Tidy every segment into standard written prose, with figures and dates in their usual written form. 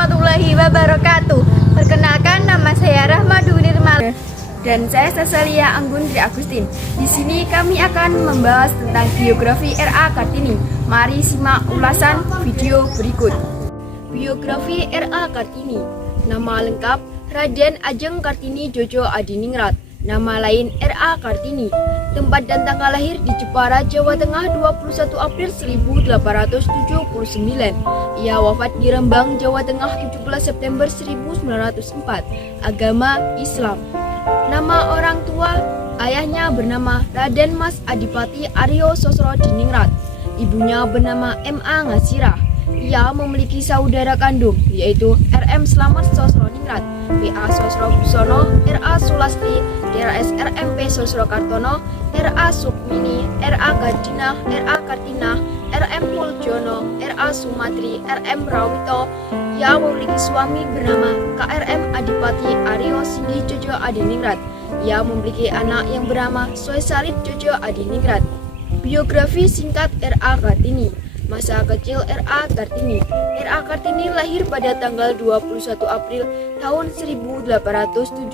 warahmatullahi wabarakatuh. Perkenalkan, nama saya Rahmadu Nirmal dan saya Cecilia Anggundri Agustin. Di sini kami akan membahas tentang biografi R.A. Kartini. Mari simak ulasan video berikut. Biografi R.A. Kartini. Nama lengkap Raden Ajeng Kartini Djojo Adiningrat. Nama lain R.A. Kartini. Tempat dan tanggal lahir di Jepara, Jawa Tengah 21 April 1879. Ia wafat di Rembang, Jawa Tengah 17 September 1904. Agama Islam. Nama orang tua ayahnya bernama Raden Mas Adipati Aryo Sosro Diningrat. Ibunya bernama M.A. Ngasirah. Ia memiliki saudara kandung yaitu R.M. Slamet Sosroningrat, P.A. Sosro Busono, R.A. Sulasti, D.R.S. R.M.P. Sosro Kartono, R.A. Sukmini, R.A. Gadinah, R.A. Kartinah, R.M. Muljono, R.A. Sumatri, R.M. Rawito. Ia memiliki suami bernama K.R.M. Adipati Aryo Singgi Djojo Adiningrat. Ia memiliki anak yang bernama Soesalit Djojo Adiningrat. Biografi singkat R.A. Kartini. Masa kecil R.A. Kartini. R.A. Kartini lahir pada tanggal 21 April tahun 1879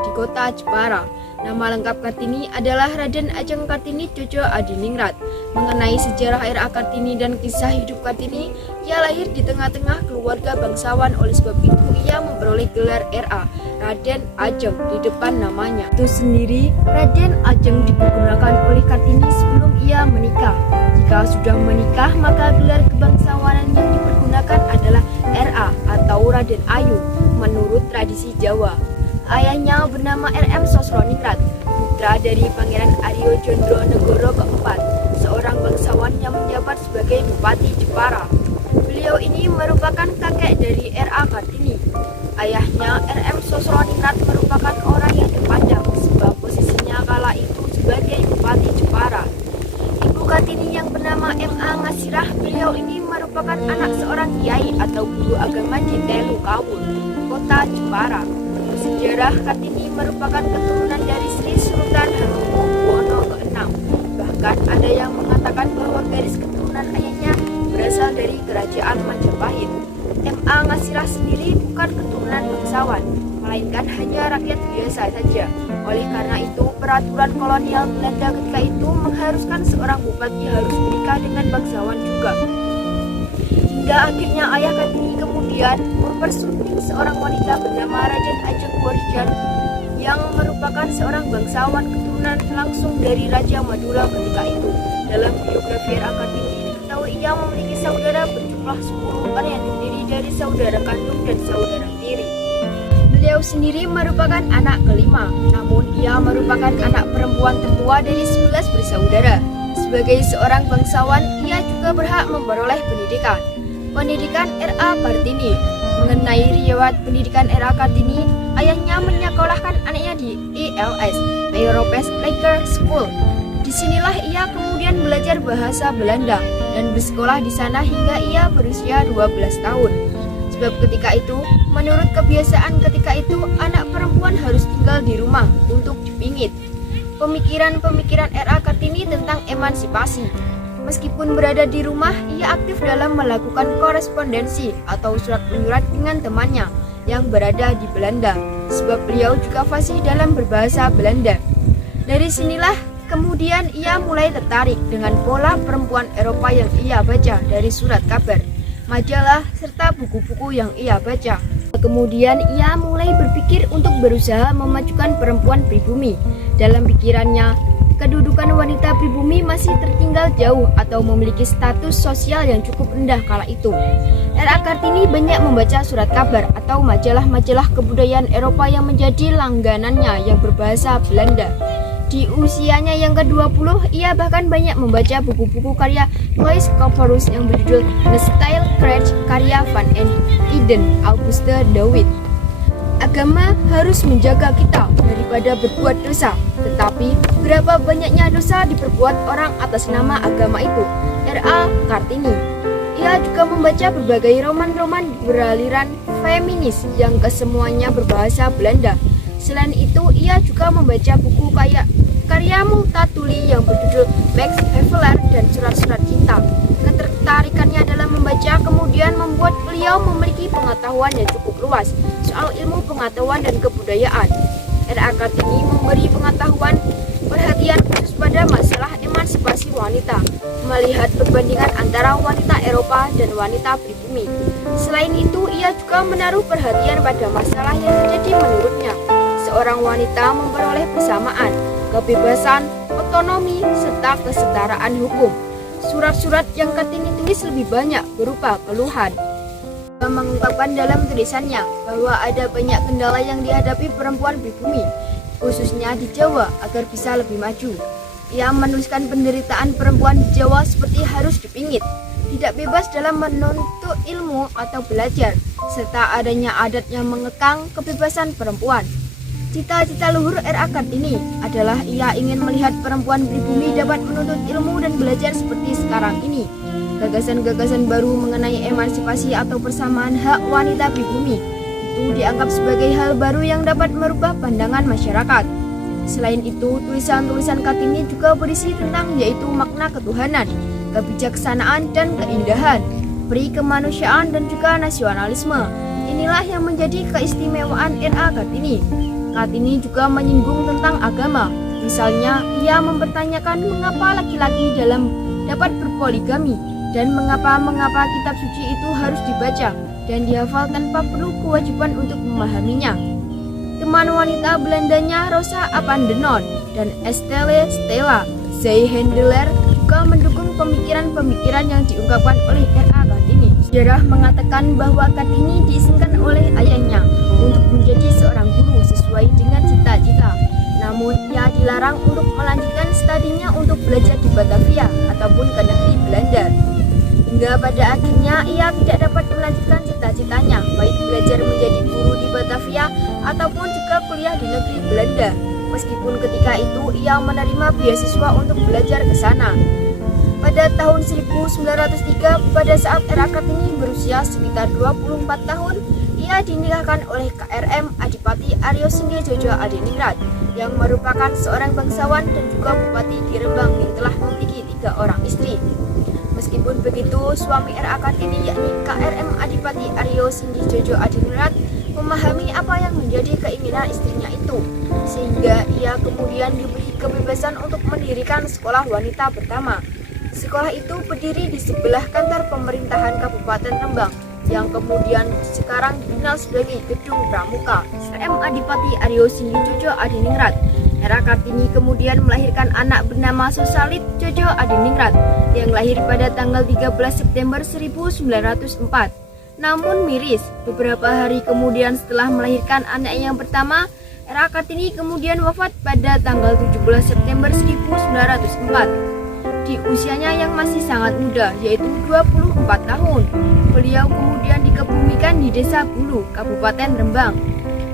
di kota Jepara. Nama lengkap Kartini adalah Raden Ajeng Kartini Djojo Adiningrat. Mengenai sejarah R.A. Kartini dan kisah hidup Kartini, ia lahir di tengah-tengah keluarga bangsawan, oleh sebab itu ia memperoleh gelar R.A. Raden Ajeng di depan namanya. Itu sendiri, Raden Ajeng dipergunakan oleh Kartini sebelum ia menikah. Jika sudah menikah, maka gelar kebangsawanan yang dipergunakan adalah R.A. atau Raden Ayu menurut tradisi Jawa. Ayahnya bernama R.M. Sosroningrat, putra dari Pangeran Aryo Jondro Negoro keempat, seorang bangsawan yang menjabat sebagai Bupati Jepara. Beliau ini merupakan kakek dari R.A. Kartini. Ayahnya R.M. Sosroningrat merupakan orang yang terpandang sebab posisinya kala itu sebagai Bupati Jepara. Ibu Kartini yang bernama M.A. Ngasirah, beliau ini merupakan anak seorang kiai atau guru agama di Telu Kawul, kota Jepara. Sejarah, Kartini merupakan keturunan dari Sri Sultan Hamengkubuwono ke-6. Bahkan ada yang mengatakan bahwa garis keturunan ayahnya berasal dari kerajaan Majapahit. M.A. Ngasirah sendiri bukan keturunan bangsawan, melainkan hanya rakyat biasa saja. Oleh karena itu, peraturan kolonial Belanda ketika itu mengharuskan seorang bupati harus menikah dengan bangsawan juga. Hingga akhirnya ayah Kartini kemudian mempersunting seorang wanita bernama Raden Ajeng Worijan yang merupakan seorang bangsawan keturunan langsung dari Raja Madura ketika itu. Dalam biografi R.A. Kartini diketahui ia memiliki saudara berjumlah 10 orang yang terdiri dari saudara kandung dan saudara tiri. Beliau sendiri merupakan anak kelima, namun ia merupakan anak perempuan tertua dari 11 bersaudara. Sebagai seorang bangsawan, ia juga berhak memperoleh pendidikan. Pendidikan R.A. Kartini. Mengenai riwayat pendidikan R.A. Kartini, ayahnya menyekolahkan anaknya di ELS, Europees Lager School. Disinilah ia kemudian belajar bahasa Belanda dan bersekolah di sana hingga ia berusia 12 tahun. Sebab ketika itu, menurut kebiasaan ketika itu, anak perempuan harus tinggal di rumah untuk dipingit. Pemikiran-pemikiran R.A. Kartini tentang emansipasi. Meskipun berada di rumah, ia aktif dalam melakukan korespondensi atau surat menyurat dengan temannya yang berada di Belanda, sebab beliau juga fasih dalam berbahasa Belanda. Dari sinilah kemudian ia mulai tertarik dengan pola perempuan Eropa yang ia baca dari surat kabar, majalah, serta buku-buku yang ia baca. Kemudian ia mulai berpikir untuk berusaha memajukan perempuan pribumi. Dalam pikirannya, kedudukan wanita pribumi masih tertinggal jauh atau memiliki status sosial yang cukup rendah kala itu. R.A. Kartini banyak membaca surat kabar atau majalah-majalah kebudayaan Eropa yang menjadi langganannya yang berbahasa Belanda. Di usianya yang ke-20, ia bahkan banyak membaca buku-buku karya Lois Coverus yang berjudul The Style Crash karya Van Eden Auguste Dawit. Agama harus menjaga kita daripada berbuat dosa, tetapi berapa banyaknya dosa diperbuat orang atas nama agama itu. R.A. Kartini. Ia juga membaca berbagai roman-roman beraliran feminis yang kesemuanya berbahasa Belanda. Selain itu, ia juga membaca buku karya Multatuli yang berjudul Max Havelaar dan surat-surat cinta. ketertarikannya dalam membaca kemudian membuat beliau memiliki pengetahuan yang cukup luas soal ilmu pengetahuan dan kebudayaan. R.A. Kartini memberi pengetahuan perhatian khusus pada masalah emansipasi wanita, melihat perbandingan antara wanita Eropa dan wanita pribumi. Selain itu, ia juga menaruh perhatian pada masalah yang terjadi menurutnya. Seorang wanita memperoleh persamaan, kebebasan, otonomi, serta kesetaraan hukum. Surat-surat yang Kartini tulis lebih banyak berupa keluhan. Ia mengungkapkan dalam tulisannya bahwa ada banyak kendala yang dihadapi perempuan pribumi, khususnya di Jawa, agar bisa lebih maju. Ia menuliskan penderitaan perempuan di Jawa seperti harus dipingit, tidak bebas dalam menuntut ilmu atau belajar, serta adanya adat yang mengekang kebebasan perempuan. Cita-cita luhur R.A. Kartini adalah ia ingin melihat perempuan pribumi dapat menuntut ilmu dan belajar seperti sekarang ini. Gagasan-gagasan baru mengenai emansipasi atau persamaan hak wanita pribumi itu dianggap sebagai hal baru yang dapat merubah pandangan masyarakat. Selain itu, tulisan-tulisan Kartini juga berisi tentang yaitu makna ketuhanan, kebijaksanaan dan keindahan, peri kemanusiaan dan juga nasionalisme. Inilah yang menjadi keistimewaan R.A. Kartini. Kartini juga menyinggung tentang agama. Misalnya, ia mempertanyakan mengapa laki-laki dapat berpoligami dan mengapa kitab suci itu harus dibaca dan dihafal tanpa perlu kewajiban untuk memahaminya. Teman wanita Belandanya Rosa Apandenon dan Estelle Stella Zeihendeler juga mendukung pemikiran-pemikiran yang diungkapkan oleh R.A. Kartini. Sejarah mengatakan bahwa Kartini diizinkan oleh ayahnya untuk menjadi seorang guru sesuai dengan cita-cita. Namun ia dilarang untuk melanjutkan studinya untuk belajar di Batavia ataupun ke negeri Belanda. Hingga pada akhirnya ia tidak dapat melanjutkan cita-citanya, baik belajar menjadi guru di Batavia ataupun juga kuliah di negeri Belanda. Meskipun ketika itu ia menerima beasiswa untuk belajar ke sana. Pada tahun 1903, pada saat R.A. Kartini berusia sekitar 24 tahun, ia dinikahkan oleh K.R.M. Adipati Aryo Singgijojo Adiningrat, yang merupakan seorang bangsawan dan juga bupati di Rembang yang telah memiliki 3 orang istri. Meskipun begitu, suami R.A. Kartini yakni K.R.M. Adipati Aryo Singgijojo Adiningrat memahami apa yang menjadi keinginan istrinya itu, sehingga ia kemudian diberi kebebasan untuk mendirikan sekolah wanita pertama. Sekolah itu berdiri di sebelah kantor pemerintahan Kabupaten Rembang, yang kemudian sekarang dikenal sebagai Gedung Pramuka. R.M. Adipati Aryo Singgijojo Adiningrat. R.A. Kartini kemudian melahirkan anak bernama Sosalit Jojo Adiningrat yang lahir pada tanggal 13 September 1904. Namun miris, beberapa hari kemudian setelah melahirkan anak yang pertama, R.A. Kartini kemudian wafat pada tanggal 17 September 1904. Di usianya yang masih sangat muda, yaitu 24 tahun, beliau kemudian dikebumikan di Desa Bulu, Kabupaten Rembang.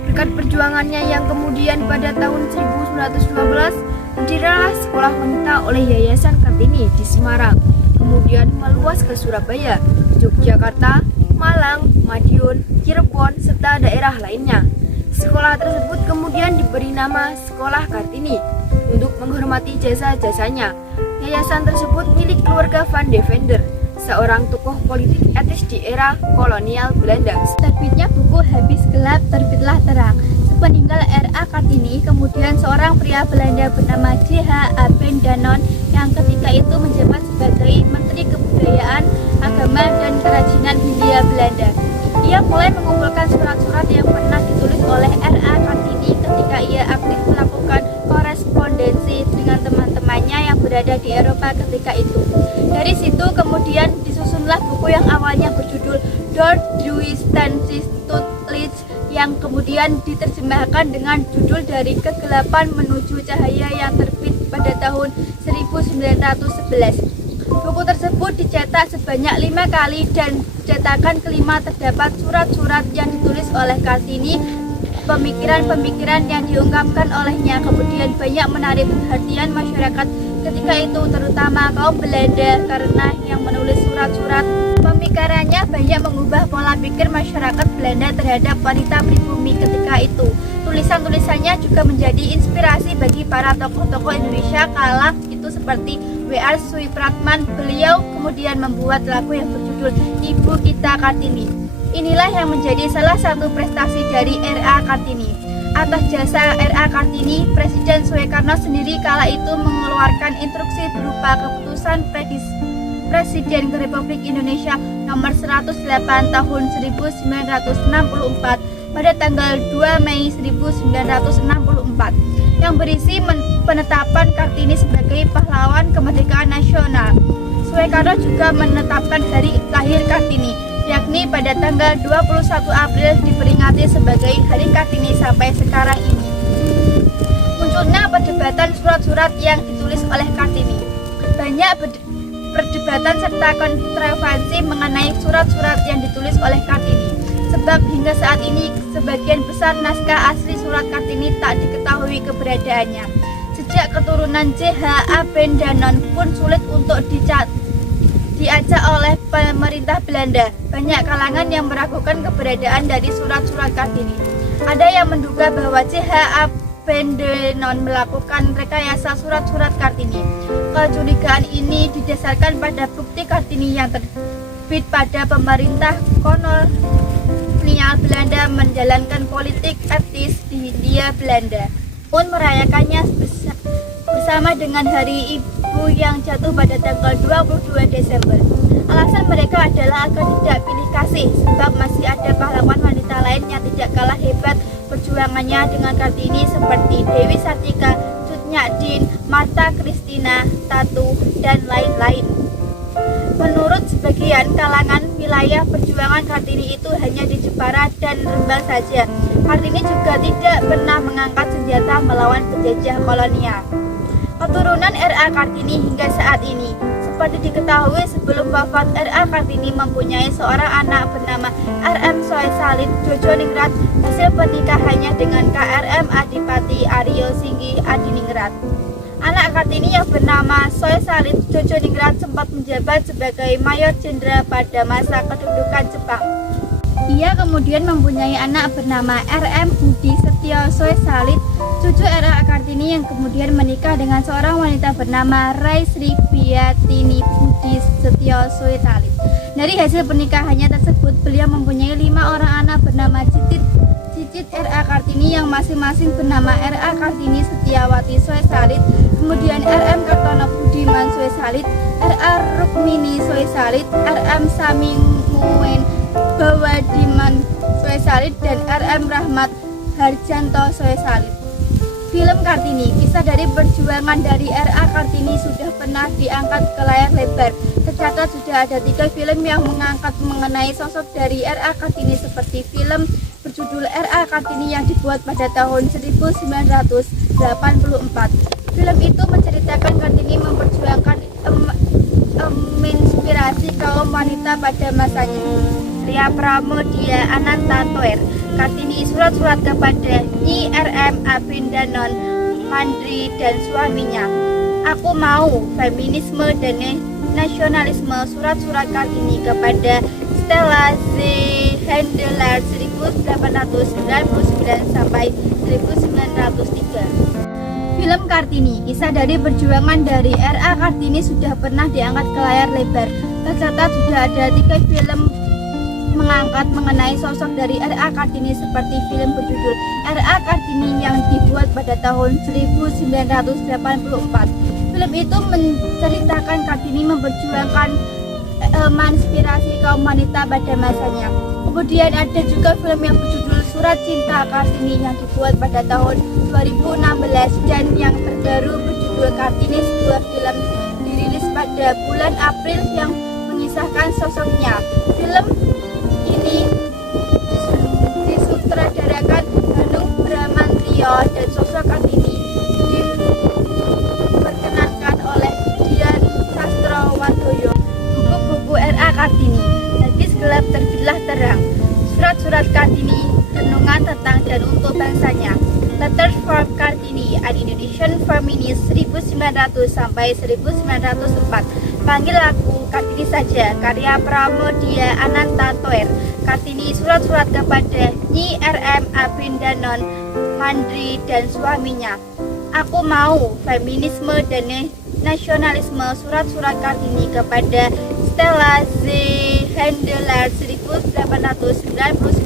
Berkat perjuangannya yang kemudian pada tahun 1912 berdirilah sekolah wanita oleh Yayasan Kartini di Semarang, kemudian meluas ke Surabaya, Yogyakarta, Malang, Madiun, Cirebon, serta daerah lainnya. Sekolah tersebut kemudian diberi nama Sekolah Kartini untuk menghormati jasa-jasanya. Yayasan tersebut milik keluarga Van Deventer, seorang tokoh politik etis di era kolonial Belanda. Terbitnya buku Habis Gelap Terbitlah Terang. Sepeninggal R.A. Kartini, kemudian seorang pria Belanda bernama J.H. Abendanon yang ketika itu menjabat sebagai Menteri Kebudayaan, Agama, dan Kerajinan Hindia Belanda. Ia mulai mengumpulkan surat-surat yang pernah ditulis oleh R.A. Kartini ketika ia aktif melakukan korespondensi dengan teman-temannya yang berada di Eropa ketika itu. Dari situ kemudian disusunlah buku yang awalnya berjudul Dort Duistenstitut Licht, yang kemudian diterjemahkan dengan judul Dari Kegelapan Menuju Cahaya, yang terbit pada tahun 1911. Buku tersebut dicetak sebanyak 5 kali dan cetakan kelima terdapat surat-surat yang ditulis oleh Kartini. Pemikiran-pemikiran yang diungkapkan olehnya kemudian banyak menarik perhatian masyarakat ketika itu, terutama kaum Belanda, karena yang menulis surat-surat pemikirannya banyak mengubah pola pikir masyarakat Belanda terhadap wanita pribumi ketika itu. Tulisan-tulisannya juga menjadi inspirasi bagi para tokoh-tokoh Indonesia kala itu seperti W.R. Supratman. Beliau kemudian membuat lagu yang berjudul Ibu Kita Kartini. Inilah yang menjadi salah satu prestasi dari R.A. Kartini. Atas jasa R.A. Kartini, Presiden Soekarno sendiri kala itu mengeluarkan instruksi berupa keputusan Presiden Republik Indonesia nomor 108 tahun 1964 pada tanggal 2 Mei 1964 yang berisi penetapan Kartini sebagai pahlawan kemerdekaan nasional. Soekarno juga menetapkan hari lahir Kartini, yakni pada tanggal 21 April diperingati sebagai Hari Kartini sampai sekarang ini. Munculnya perdebatan surat-surat yang ditulis oleh Kartini. Banyak perdebatan serta kontroversi mengenai surat-surat yang ditulis oleh Kartini. Sebab hingga saat ini sebagian besar naskah asli surat Kartini tak diketahui keberadaannya. Sejak keturunan J.H.A. Bendanon pun sulit untuk diajak oleh pemerintah Belanda. Banyak kalangan yang meragukan keberadaan dari surat-surat Kartini. Ada yang menduga bahwa J.H.A. Bendanon melakukan rekayasa surat-surat Kartini. Kecurigaan ini didasarkan pada bukti Kartini yang terbit pada pemerintah kolonial Belanda menjalankan politik etis di Hindia Belanda pun merayakannya bersama dengan Hari Ibu yang jatuh pada tanggal 22 Desember. Alasan mereka adalah agar tidak pilih kasih, sebab masih ada pahlawan wanita lain yang tidak kalah hebat perjuangannya dengan Kartini seperti Dewi Sartika, Cut Nyak-din, Martha Christina, Tatu, dan lain-lain. Menurut sebagian kalangan, wilayah perjuangan Kartini itu hanya di Jepara dan Rembang saja. Kartini juga tidak pernah mengangkat senjata melawan penjajah kolonial. Keturunan R.A. Kartini hingga saat ini. Seperti diketahui, sebelum wafat R.A. Kartini mempunyai seorang anak bernama R.M. Soe Salit Djodjoningrat, hasil pernikahannya dengan K.R.M. Adipati Aryo Singgi Adiningrat. Anak Kartini yang bernama Soe Salit Djodjoningrat sempat menjabat sebagai Mayor Jenderal pada masa kedudukan Jepang. Ia kemudian mempunyai anak bernama R.M. Budi Setio Soe Salit, cucu R.A. Kartini yang kemudian menikah dengan seorang wanita bernama Rai Sri Biatini Budi Setio Soe Salit. Dari hasil pernikahannya tersebut, beliau mempunyai 5 orang anak bernama Cicit R.A. Kartini yang masing-masing bernama R.A. Kartini Setiawati Soe Salit, kemudian R.M. Kartono Budiman Soe Salit, R.A. Rukmini Soe Salit, R.M. Saminguen Bawadiman Soe Salit, dan R.M. Rahmat Harjanto Soe Salit. Film Kartini, kisah dari perjuangan dari R.A. Kartini sudah pernah diangkat ke layar lebar. Tercatat sudah ada 3 film yang mengangkat mengenai sosok dari R.A. Kartini seperti film berjudul R.A. Kartini yang dibuat pada tahun 1984. Film itu menceritakan Kartini memperjuangkan menginspirasi kaum wanita pada masanya. Ria Pramodia Ananta Toer, Kartini surat-surat kepada Nyi R.M. Abindanon Mandri dan suaminya. Aku mau feminisme dan nasionalisme, surat-surat Kartini kepada Stella Z. Hendeler 1899 sampai 1903. Film Kartini, kisah dari perjuangan dari R.A. Kartini sudah pernah diangkat ke layar lebar. Tercatat sudah ada 3 film mengangkat mengenai sosok dari R.A. Kartini seperti film berjudul R.A. Kartini yang dibuat pada tahun 1984. Film itu menceritakan Kartini memperjuangkan emansipasi kaum wanita pada masanya. Kemudian ada juga film yang berjudul Surat Cinta Kartini yang dibuat pada tahun 2016 dan yang terbaru berjudul Kartini, sebuah film dirilis pada bulan April yang mengisahkan sosoknya. Film ini disutradarakan Hanung Bramantio dan sosok Kartini diperkenankan oleh Dian Sastrowardoyo. Buku-buku R.A. Kartini, Hadis Gelap Terbitlah Terang, Surat-surat Kartini, Renungan tentang dan untuk bangsanya, Letters from Kartini, An Indonesian Feminist 1900 sampai 1904, Panggil Aku Kartini Saja, karya Pramodia Ananta Toer, Kartini surat-surat kepada Nyi R.M. Abindanon Mandri dan suaminya. Aku mau feminisme dan nasionalisme surat-surat Kartini kepada Stella Z. Handelaar 1899